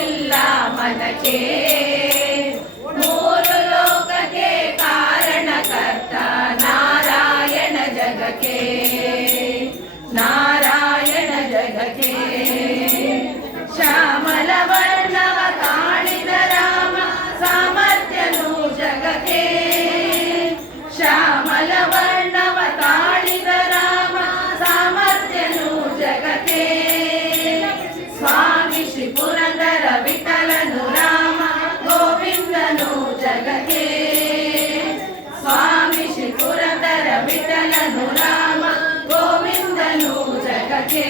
ಇಲ್ಲ ಮನಕ್ಕೆ ಮೂರು ಲೋಕಕ್ಕೆ ಕಾರಣಕರ್ತ ನಾರಾಯಣ ಜಗಕ್ಕೆ ನಾರಾಯಣ ಜಗಕ್ಕೆ ಶ್ಯಾಮಲ ವರ್ಣವ ತಾಳಿದ ರಾಮ ಸಾಮರ್ಥ್ಯನು ಜಗಕ್ಕೆ ಶ್ಯಾಮಲ ವರ್ಣವ ತಾಳಿದ ರಾಮ ಸಾಮರ್ಥ್ಯನು ಜಗಕ್ಕೆ ಸ್ವಾಮಿ ಶ್ರೀ ಪುರಂದರ ವಿಠಲನು ರಾಮ ಗೋವಿಂದನು ಜಗಕ್ಕೆ ಸ್ವಾಮಿ ಶ್ರೀ ಪುರಂದರ ವಿಠಲನು ರಾಮ ಗೋವಿಂದನು ಜಗಕ್ಕೆ